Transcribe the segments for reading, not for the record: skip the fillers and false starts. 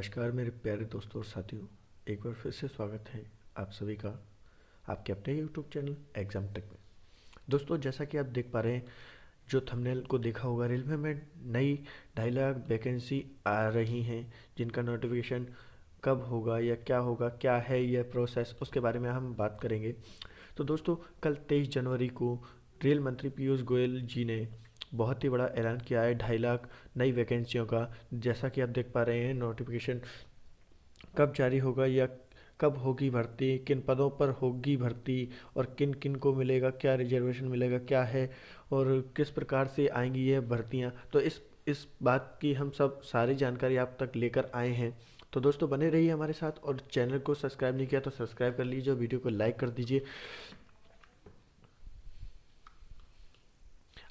नमस्कार मेरे प्यारे दोस्तों और साथियों, एक बार फिर से स्वागत है आप सभी का आपके अपने यूट्यूब चैनल एग्जाम टेक में। दोस्तों, जैसा कि आप देख पा रहे हैं, जो थंबनेल को देखा होगा, रेलवे में नई 2.5 लाख वैकेंसी आ रही हैं, जिनका नोटिफिकेशन कब होगा या क्या होगा, क्या है यह प्रोसेस, उसके बारे में हम बात करेंगे। तो दोस्तों, कल 23 जनवरी को रेल मंत्री पीयूष गोयल जी ने बहुत ही बड़ा ऐलान किया है 2.5 लाख नई वैकेंसियों का। जैसा कि आप देख पा रहे हैं, नोटिफिकेशन कब जारी होगा या कब होगी भर्ती, किन पदों पर होगी भर्ती और किन किन को मिलेगा, क्या रिजर्वेशन मिलेगा, क्या है और किस प्रकार से आएंगी ये भर्तियां। तो इस बात की हम सब सारी जानकारी आप तक लेकर आए हैं। तो दोस्तों, बने रहिए हमारे साथ और चैनल को सब्सक्राइब नहीं किया तो सब्सक्राइब कर लीजिए, वीडियो को लाइक कर दीजिए।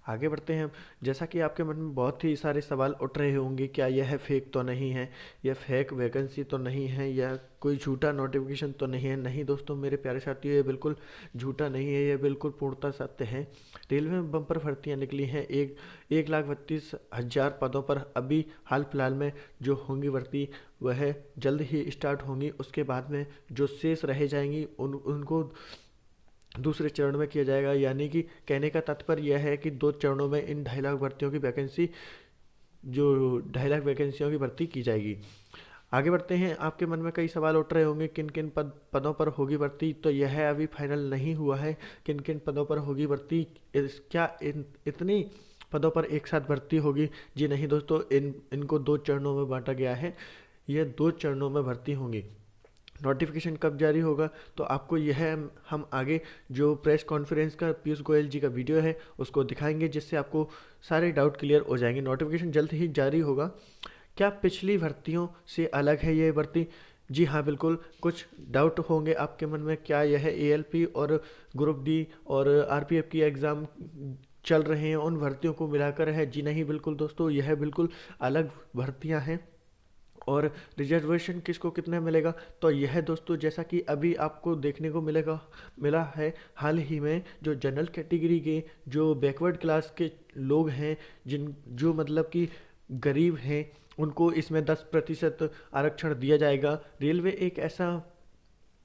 आगे बढ़ते हैं। जैसा कि आपके मन में बहुत ही सारे सवाल उठ रहे होंगे, क्या यह फेक तो नहीं है, यह फेक वैकेंसी तो नहीं है, या कोई झूठा नोटिफिकेशन तो नहीं है। नहीं दोस्तों, मेरे प्यारे साथियों, ये बिल्कुल झूठा नहीं है, यह बिल्कुल पूर्णतः सत्य है। रेलवे में बम्पर भर्तियाँ निकली हैं 1,32,000 पदों पर। अभी हाल फिलहाल में जो होंगी भर्ती वह जल्द ही स्टार्ट होंगी। उसके बाद में जो शेष रह जाएंगी उनको दूसरे चरण में किया जाएगा। यानी कि कहने का तात्पर्य यह है कि 2 चरणों में इन 2.5 लाख भर्तियों की वैकेंसी, जो 2.5 लाख वैकेंसियों की भर्ती की जाएगी। आगे बढ़ते हैं। आपके मन में कई सवाल उठ रहे होंगे, किन किन पदों पर होगी भर्ती। तो यह अभी फाइनल नहीं हुआ है किन किन पदों पर होगी भर्ती। क्या इतनी पदों पर एक साथ भर्ती होगी? जी नहीं दोस्तों, इनको 2 चरणों में बांटा गया है। यह 2 चरणों में भर्ती होंगी। नोटिफिकेशन कब जारी होगा तो आपको यह हम आगे जो प्रेस कॉन्फ्रेंस का पीयूष गोयल जी का वीडियो है उसको दिखाएंगे, जिससे आपको सारे डाउट क्लियर हो जाएंगे। नोटिफिकेशन जल्द ही जारी होगा। क्या पिछली भर्तियों से अलग है ये भर्ती? जी हाँ, बिल्कुल। कुछ डाउट होंगे आपके मन में, क्या यह एएलपी और ग्रुप डी और आरपीएफ की एग्ज़ाम चल रहे हैं उन भर्तियों को मिलाकर है? जी नहीं, बिल्कुल दोस्तों, यह बिल्कुल अलग भर्तियाँ हैं। और रिजर्वेशन किसको कितना मिलेगा तो यह दोस्तों, जैसा कि अभी आपको देखने को मिला है हाल ही में, जो जनरल कैटेगरी के, जो बैकवर्ड क्लास के लोग हैं, जो मतलब कि गरीब हैं, उनको इसमें 10% आरक्षण दिया जाएगा। रेलवे एक ऐसा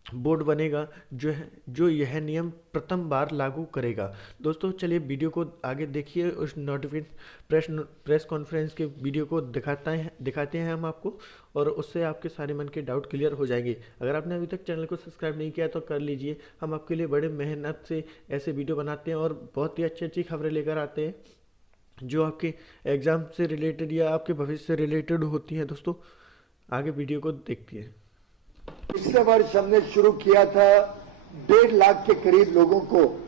बोर्ड बनेगा जो यह नियम प्रथम बार लागू करेगा। दोस्तों, चलिए वीडियो को आगे देखिए। उस नोटिफिकेशन प्रेस कॉन्फ्रेंस के वीडियो को दिखाते हैं हम आपको, और उससे आपके सारे मन के डाउट क्लियर हो जाएंगे। अगर आपने अभी तक चैनल को सब्सक्राइब नहीं किया तो कर लीजिए। हम आपके लिए बड़े मेहनत से ऐसे वीडियो बनाते हैं और बहुत ही अच्छी अच्छी खबरें लेकर आते हैं जो आपके एग्ज़ाम से रिलेटेड या आपके भविष्य से रिलेटेड होती हैं। दोस्तों, आगे वीडियो को देखते हैं। पिछले वर्ष हमने शुरू किया था 1.5 लाख के करीब लोगों को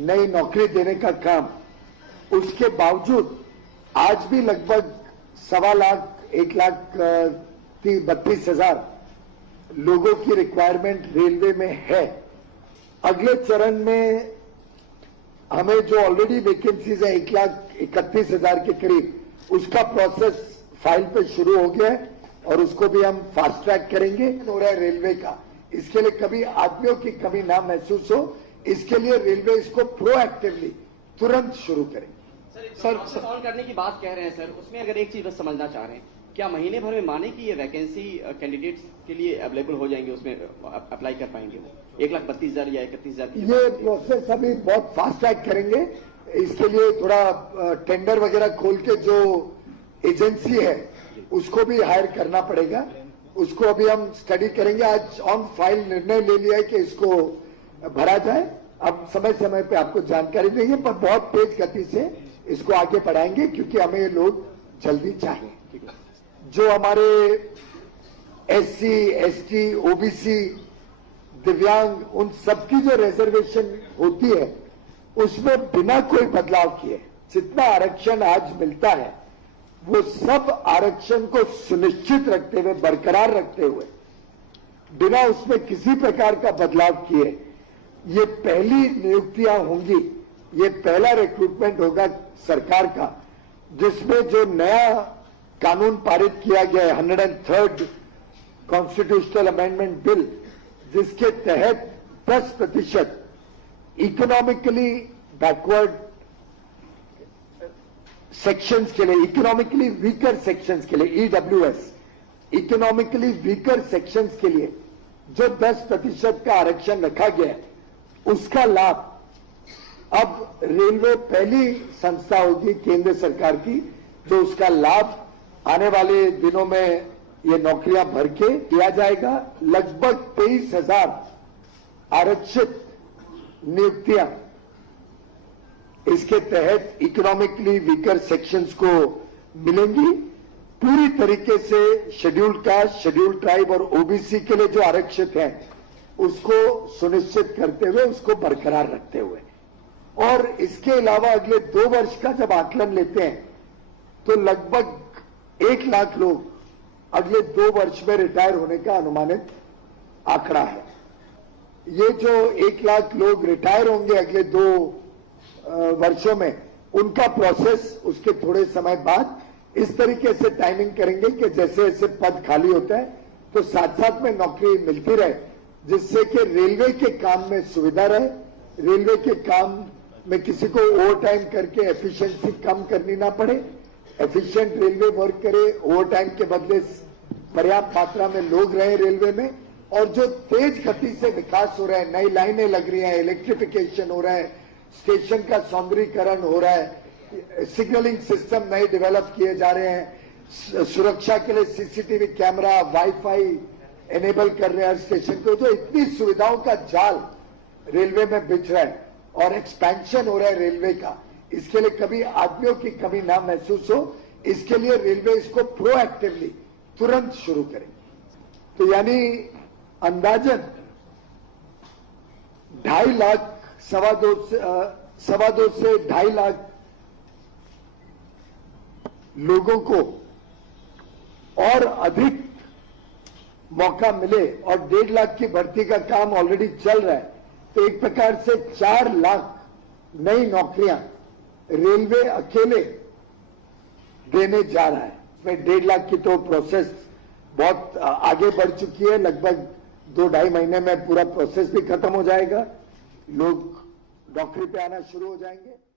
नई नौकरी देने का काम। उसके बावजूद आज भी लगभग 1.25 लाख 1,32,000 लोगों की रिक्वायरमेंट रेलवे में है। अगले चरण में हमें जो ऑलरेडी वैकेंसीज है 1,31,000 के करीब, उसका प्रोसेस फाइल पे शुरू हो गया है और उसको भी हम फास्ट ट्रैक करेंगे। हो रहा है रेलवे का, इसके लिए कभी आदमियों की कमी ना महसूस हो, इसके लिए रेलवे इसको प्रोएक्टिवली तुरंत शुरू करेंगे। सर सॉल्व करने की बात कह रहे हैं सर, उसमें अगर एक चीज बस समझना चाह रहे हैं, क्या महीने भर में माने कि ये वैकेंसी कैंडिडेट्स के लिए अवेलेबल हो जाएंगे, उसमें अप्लाई कर पाएंगे वो 1,32,000 या 31,000? ये प्रोसेस अभी बहुत फास्ट ट्रैक करेंगे। इसके लिए थोड़ा टेंडर वगैरह खोल के जो एजेंसी है उसको भी हायर करना पड़ेगा। उसको अभी हम स्टडी करेंगे। आज ऑन फाइल निर्णय ले लिया है कि इसको भरा जाए। अब समय समय पे आपको जानकारी देंगे, पर बहुत तेज गति से इसको आगे बढ़ाएंगे क्योंकि हमें ये लोग जल्दी चाहिए। जो हमारे एससी, एसटी, ओबीसी, दिव्यांग, उन सबकी जो रिजर्वेशन होती है उसमें बिना कोई बदलाव किए जितना आरक्षण आज मिलता है वो सब आरक्षण को सुनिश्चित रखते हुए, बरकरार रखते हुए, बिना उसमें किसी प्रकार का बदलाव किए ये पहली नियुक्तियां होंगी। ये पहला रिक्रूटमेंट होगा सरकार का, जिसमें जो नया कानून पारित किया गया है 103rd कॉन्स्टिट्यूशनल अमेंडमेंट बिल, जिसके तहत 10% इकोनॉमिकली बैकवर्ड सेक्शंस के लिए, इकोनॉमिकली वीकर सेक्शंस के लिए, ईडब्ल्यूएस, इकोनॉमिकली वीकर सेक्शंस के लिए जो 10% का आरक्षण रखा गया है, उसका लाभ अब रेलवे पहली संस्था होगी केंद्र सरकार की जो उसका लाभ आने वाले दिनों में ये नौकरियां भर के दिया जाएगा। लगभग 23,000 आरक्षित नियुक्तियां इसके तहत इकोनॉमिकली वीकर सेक्शंस को मिलेंगी। पूरी तरीके से शेड्यूल्ड कास्ट, शेड्यूल्ड ट्राइब और ओबीसी के लिए जो आरक्षित है उसको सुनिश्चित करते हुए, उसको बरकरार रखते हुए, और इसके अलावा अगले 2 वर्ष का जब आकलन लेते हैं तो लगभग 1 लाख लोग अगले 2 वर्ष में रिटायर होने का अनुमानित आंकड़ा है। ये जो 1 लाख लोग रिटायर होंगे अगले 2 वर्षों में, उनका प्रोसेस उसके थोड़े समय बाद इस तरीके से टाइमिंग करेंगे कि जैसे जैसे पद खाली होता है तो साथ साथ में नौकरी मिलती रहे, जिससे कि रेलवे के काम में सुविधा रहे, रेलवे के काम में किसी को ओवर टाइम करके एफिशिएंसी कम करनी ना पड़े, एफिशिएंट रेलवे वर्क करे, ओवर टाइम के बदले पर्याप्त मात्रा में लोग रहे रेलवे में, और जो तेज गति से विकास हो रहा है, नई लाइनें लग रही हैं, इलेक्ट्रिफिकेशन हो रहा है, स्टेशन का सौंदर्यीकरण हो रहा है, सिग्नलिंग सिस्टम नए डेवलप किए जा रहे हैं, सुरक्षा के लिए सीसीटीवी कैमरा, वाईफाई एनेबल कर रहे हैं हर स्टेशन को, जो इतनी सुविधाओं का जाल रेलवे में बिछ रहा है और एक्सपेंशन हो रहा है रेलवे का, इसके लिए कभी आदमियों की कमी ना महसूस हो, इसके लिए रेलवे इसको प्रोएक्टिवली तुरंत शुरू करेगी। तो यानी अंदाजन 2.5 लाख, 2.25 से 2.5 लाख लोगों को और अधिक मौका मिले, और 1.5 लाख की भर्ती का काम ऑलरेडी चल रहा है, तो एक प्रकार से 4 लाख नई नौकरियां रेलवे अकेले देने जा रहा है। इसमें 1.5 लाख की तो प्रोसेस बहुत आगे बढ़ चुकी है, लगभग 2-2.5 महीने में पूरा प्रोसेस भी खत्म हो जाएगा, लोग नौकरी पे आना शुरू हो जाएंगे।